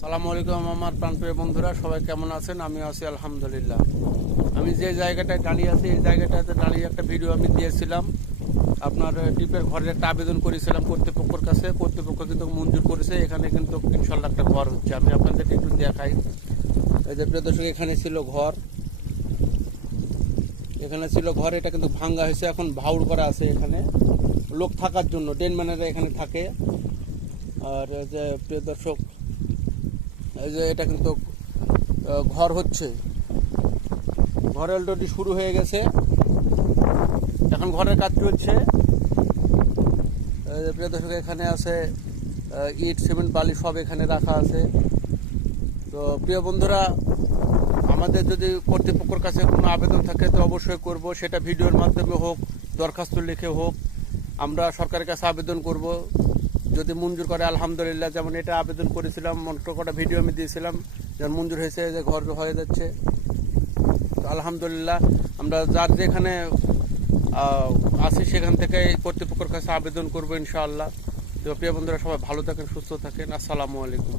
সালামু আলাইকুম আমার প্রাণপ্রিয় বন্ধুরা, সবাই কেমন আছেন? আমি আছি আলহামদুলিল্লাহ। আমি যে জায়গাটায় দাঁড়িয়ে আছি এই জায়গাটাতে দাঁড়িয়ে একটা ভিডিও আমি দিয়েছিলাম। আপনার টিপের ঘরের একটা আবেদন করেছিলাম কর্তৃপক্ষের কাছে। কর্তৃপক্ষ কিন্তু মঞ্জুর করেছে। এখানে কিন্তু ইনশাল্লাহ একটা ঘর হচ্ছে। আমি আপনাদেরকে একটু দেখাই। এই যে প্রিয় দর্শক, এখানে ছিল ঘর, এটা কিন্তু ভাঙ্গা হয়েছে, এখন ভাউর করা আছে। এখানে লোক থাকার জন্য ডেনম্যানেরা এখানে থাকে। আর যে প্রিয় দর্শক, এই যে এটা কিন্তু ঘর হচ্ছে, ঘর অলরেডি শুরু হয়ে গেছে, এখন ঘরের কাজ চলছে। প্রিয় দর্শক, এখানে আছে ইট, সিমেন্ট, বালি সব এখানে রাখা আছে। তো প্রিয় বন্ধুরা, আমাদের যদি কর্তৃপক্ষের কাছে কোনো আবেদন থাকে তো অবশ্যই করব, সেটা ভিডিওর মাধ্যমে হোক, দরখাস্ত লিখে হোক। আমরা সরকারের কাছে আবেদন করব, যদি মঞ্জুর করে আলহামদুলিল্লাহ। যেমন এটা আবেদন করেছিলাম, মোটর কটা ভিডিও আমি দিয়েছিলাম, যেমন মঞ্জুর হয়েছে, যে ঘর হয়ে যাচ্ছে। তো আলহামদুলিল্লাহ, আমরা যার যেখানে আছি সেখান থেকে কর্তৃপক্ষের কাছে আবেদন করবো ইনশাআল্লাহ। তো প্রিয় বন্ধুরা, সবাই ভালো থাকেন, সুস্থ থাকেন। আসসালামু আলাইকুম।